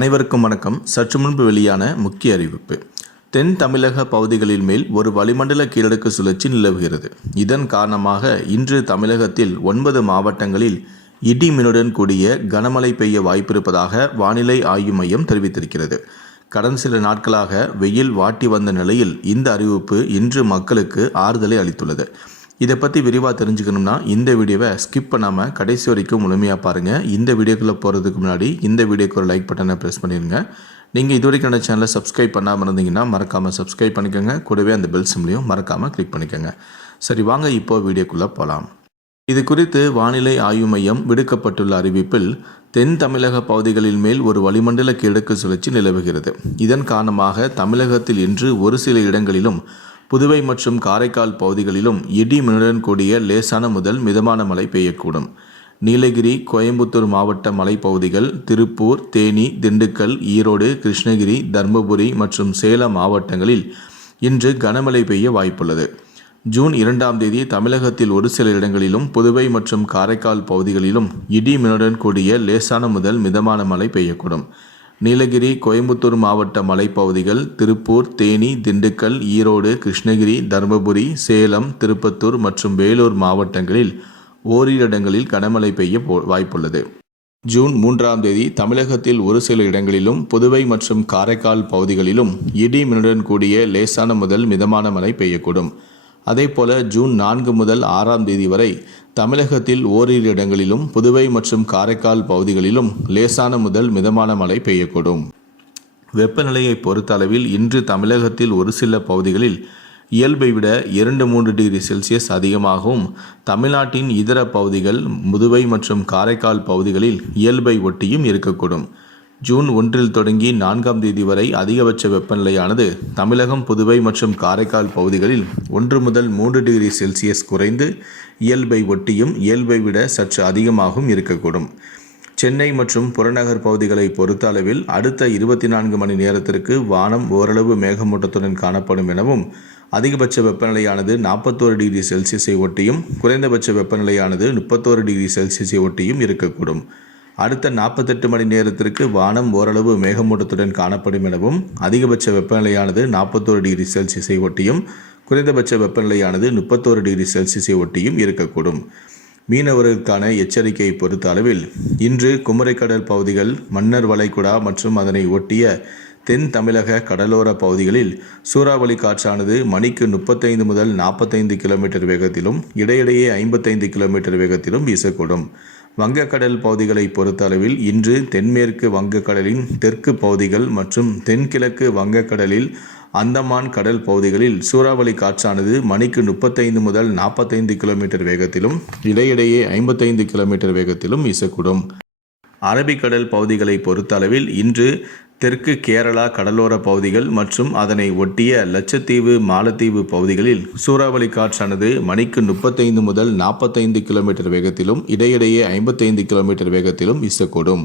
அனைவருக்கும் வணக்கம். சற்று முன்பு வெளியான முக்கிய அறிவிப்பு. தென் தமிழக பகுதிகளில் மேல் ஒரு வளிமண்டல கீழடுக்கு சுழற்சி நிலவுகிறது. இதன் காரணமாக இன்று தமிழகத்தில் ஒன்பது மாவட்டங்களில் இடி மினுடன் கூடிய கனமழை பெய்ய வாய்ப்பிருப்பதாக வானிலை ஆய்வு மையம் தெரிவித்திருக்கிறது. கடந்த சில நாட்களாக வெயில் வாட்டி வந்த நிலையில் இந்த அறிவிப்பு இன்று மக்களுக்கு ஆறுதலை அளித்துள்ளது. இதை பற்றி விரிவாக தெரிஞ்சுக்கணும்னா இந்த வீடியோவை ஸ்கிப் பண்ணாமல் கடைசி வரைக்கும் முழுமையாக பாருங்கள் இந்த வீடியோக்குள்ளே போகிறதுக்கு முன்னாடி இந்த வீடியோக்கு ஒரு லைக் பட்டனை ப்ரெஸ் பண்ணிடுங்க. நீங்கள் இது வரைக்கும் சேனலை சப்ஸ்கிரைப் பண்ணாமல் இருந்தீங்கன்னா மறக்காமல் சப்ஸ்கிரைப் பண்ணிக்கோங்க. கூடவே அந்த பெல் சிம்லையும் மறக்காமல் கிளிக் பண்ணிக்கோங்க. சரி வாங்க இப்போ வீடியோக்குள்ளே போகலாம் இது குறித்து வானிலை ஆய்வு மையம் விடுக்கப்பட்டுள்ள அறிவிப்பில் தென் தமிழக பகுதிகளில் மேல் ஒரு வளிமண்டல கிழக்கு சுழற்சி நிலவுகிறது. இதன் காரணமாக தமிழகத்தில் இன்று ஒரு சில இடங்களிலும் புதுவை மற்றும் காரைக்கால் பகுதிகளிலும் இடி மின்னுடன் கூடிய லேசான முதல் மிதமான மழை பெய்யக்கூடும். நீலகிரி கோயம்புத்தூர் மாவட்ட மலைப்பகுதிகள் திருப்பூர் தேனி திண்டுக்கல் ஈரோடு கிருஷ்ணகிரி தருமபுரி மற்றும் சேலம் மாவட்டங்களில் இன்று கனமழை பெய்ய வாய்ப்புள்ளது. ஜூன் இரண்டாம் தேதி தமிழகத்தில் ஒரு சில இடங்களிலும் புதுவை மற்றும் காரைக்கால் பகுதிகளிலும் இடி மின்னுடன் கூடிய லேசான முதல் மிதமான மழை பெய்யக்கூடும். நீலகிரி கோயம்புத்தூர் மாவட்ட மலைப்பகுதிகள் திருப்பூர் தேனி திண்டுக்கல் ஈரோடு கிருஷ்ணகிரி தருமபுரி சேலம் திருப்பத்தூர் மற்றும் வேலூர் மாவட்டங்களில் ஓரிரு இடங்களில் கனமழை பெய்ய வாய்ப்புள்ளது. ஜூன் மூன்றாம் தேதி தமிழகத்தில் ஒரு சில இடங்களிலும் புதுவை மற்றும் காரைக்கால் பகுதிகளிலும் இடி மின்னுடன் கூடிய லேசான முதல் மிதமான மழை பெய்யக்கூடும். அதே போல ஜூன் நான்கு முதல் ஆறாம் தேதி வரை தமிழகத்தில் ஓரிரு இடங்களிலும் புதுவை மற்றும் காரைக்கால் பகுதிகளிலும் லேசான முதல் மிதமான மழை பெய்யக்கூடும். வெப்பநிலையை பொறுத்த அளவில் இன்று தமிழகத்தில் ஒரு சில பகுதிகளில் இயல்பை விட இரண்டு மூன்று டிகிரி செல்சியஸ் அதிகமாகவும் தமிழ்நாட்டின் இதர பகுதிகள் புதுவை மற்றும் காரைக்கால் பகுதிகளில் இயல்பை ஒட்டியும் இருக்கக்கூடும். ஜூன் ஒன்றில் தொடங்கி நான்காம் தேதி வரை அதிகபட்ச வெப்பநிலையானது தமிழகம் புதுவை மற்றும் காரைக்கால் பகுதிகளில் ஒன்று முதல் மூன்று டிகிரி செல்சியஸ் குறைந்து இயல்பை ஒட்டியும் இயல்பை விட சற்று அதிகமாகவும் இருக்கக்கூடும். சென்னை மற்றும் புறநகர் பகுதிகளை பொறுத்த அளவில் அடுத்த இருபத்தி நான்கு மணி நேரத்திற்கு வானம் ஓரளவு மேகமூட்டத்துடன் காணப்படும் எனவும் அதிகபட்ச வெப்பநிலையானது நாற்பத்தோரு டிகிரி செல்சியஸை ஒட்டியும் குறைந்தபட்ச வெப்பநிலையானது முப்பத்தோரு டிகிரி செல்சியஸை ஒட்டியும் இருக்கக்கூடும். அடுத்த நாற்பத்தெட்டு மணி நேரத்திற்கு வானம் ஓரளவு மேகமூட்டத்துடன் காணப்படும் எனவும் அதிகபட்ச வெப்பநிலையானது நாற்பத்தோரு டிகிரி செல்சியஸை ஒட்டியும் குறைந்தபட்ச வெப்பநிலையானது முப்பத்தோரு டிகிரி செல்சியஸை ஒட்டியும் இருக்கக்கூடும். மீனவர்களுக்கான எச்சரிக்கையை பொறுத்த அளவில் இன்று குமரிக்கடல் பகுதிகள் மன்னர் வளைகுடா மற்றும் அதனை ஒட்டிய தென் தமிழக கடலோர பகுதிகளில் சூறாவளி காற்றானது மணிக்கு முப்பத்தைந்து முதல் நாற்பத்தைந்து கிலோமீட்டர் வேகத்திலும் இடையிடையே ஐம்பத்தைந்து கிலோமீட்டர் வேகத்திலும் வீசக்கூடும். வங்கக்கடல் பகுதிகளை பொறுத்தளவில் இன்று தென்மேற்கு வங்கக்கடலின் தெற்கு பகுதிகள் மற்றும் தென்கிழக்கு வங்கக்கடலில் அந்தமான் கடல் பகுதிகளில் சூறாவளி காற்றானது மணிக்கு முப்பத்தைந்து முதல் நாற்பத்தைந்து கிலோமீட்டர் வேகத்திலும் இடையிடையே ஐம்பத்தைந்து கிலோமீட்டர் வேகத்திலும் வீசக்கூடும். அரபிக்கடல் பகுதிகளை பொறுத்தளவில் இன்று தெற்கு கேரளா கடலோர பகுதிகள் மற்றும் அதனை ஒட்டிய லட்சத்தீவு மாலத்தீவு பகுதிகளில் சூறாவளி காற்றானது மணிக்கு முப்பத்தைந்து முதல் நாற்பத்தைந்து கிலோமீட்டர் வேகத்திலும் இடையிடையே ஐம்பத்தைந்து கிலோமீட்டர் வேகத்திலும் வீசக்கூடும்.